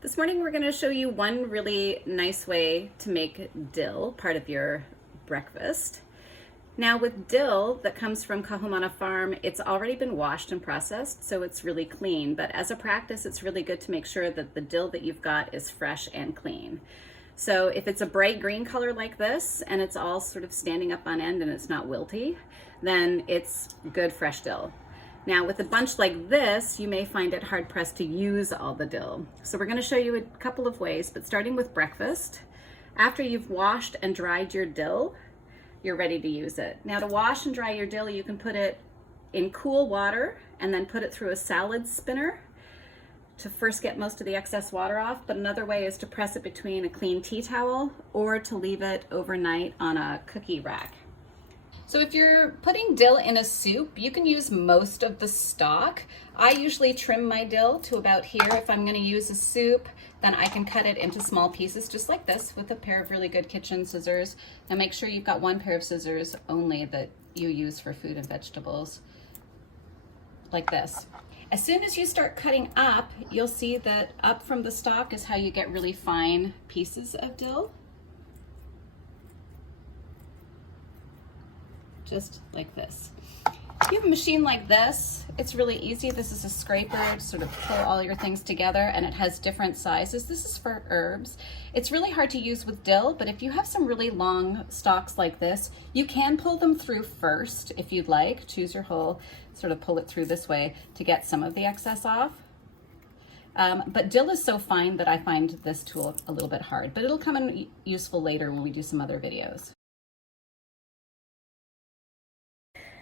This morning we're going to show you one really nice way to make dill part of your breakfast. Now with dill that comes from Kahumana farm, it's already been washed and processed, so it's really clean. But as a practice, it's really good to make sure that the dill that you've got is fresh and clean. So if it's a bright green color like this and it's all sort of standing up on end and it's not wilty, then it's good fresh dill. Now with a bunch like this, you may find it hard pressed to use all the dill. So we're going to show you a couple of ways, but starting with breakfast. After you've washed and dried your dill, you're ready to use it. Now to wash and dry your dill, you can put it in cool water and then put it through a salad spinner to first get most of the excess water off. But another way is to press it between a clean tea towel or to leave it overnight on a cookie rack. So if you're putting dill in a soup, you can use most of the stalk. I usually trim my dill to about here. If I'm gonna use a soup, then I can cut it into small pieces just like this with a pair of really good kitchen scissors. And make sure you've got one pair of scissors only that you use for food and vegetables, like this. As soon as you start cutting up, you'll see that up from the stalk is how you get really fine pieces of dill. Just like this. If you have a machine like this, it's really easy. This is a scraper to sort of pull all your things together, and it has different sizes. This is for herbs. It's really hard to use with dill, but if you have some really long stalks like this, you can pull them through first if you'd like. Choose your hole, sort of pull it through this way to get some of the excess off. But dill is so fine that I find this tool a little bit hard, but it'll come in useful later when we do some other videos.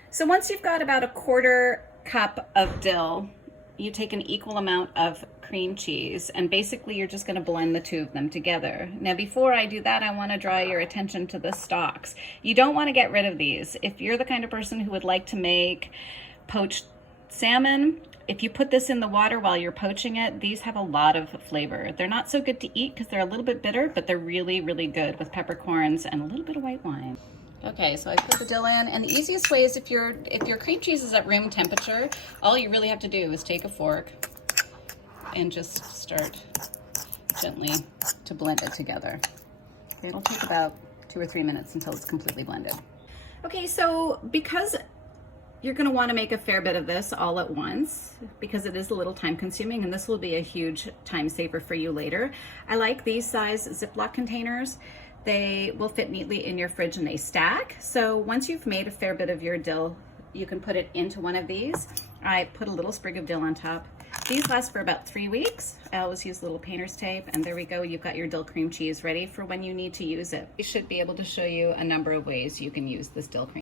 So once you've got about a quarter cup of dill, you take an equal amount of cream cheese, and basically you're just going to blend the two of them together. Now before I do that, I want to draw your attention to the stalks. You don't want to get rid of these. If you're the kind of person who would like to make poached salmon, if you put this in the water while you're poaching it, these have a lot of flavor. They're not so good to eat because they're a little bit bitter, but they're really, really good with peppercorns and a little bit of white wine. Okay, so I put the dill in, and the easiest way is if your cream cheese is at room temperature, all you really have to do is take a fork and just start gently to blend it together. Okay, it'll take about 2 or 3 minutes until it's completely blended. Okay, so because you're going to want to make a fair bit of this all at once, because it is a little time consuming, and this will be a huge time saver for you later, I like these size Ziploc containers. They will fit neatly in your fridge and they stack. So once you've made a fair bit of your dill, you can put it into one of these. I put a little sprig of dill on top. These last for about 3 weeks. I always use little painter's tape, and there we go. You've got your dill cream cheese ready for when you need to use it. We should be able to show you a number of ways you can use this dill cream.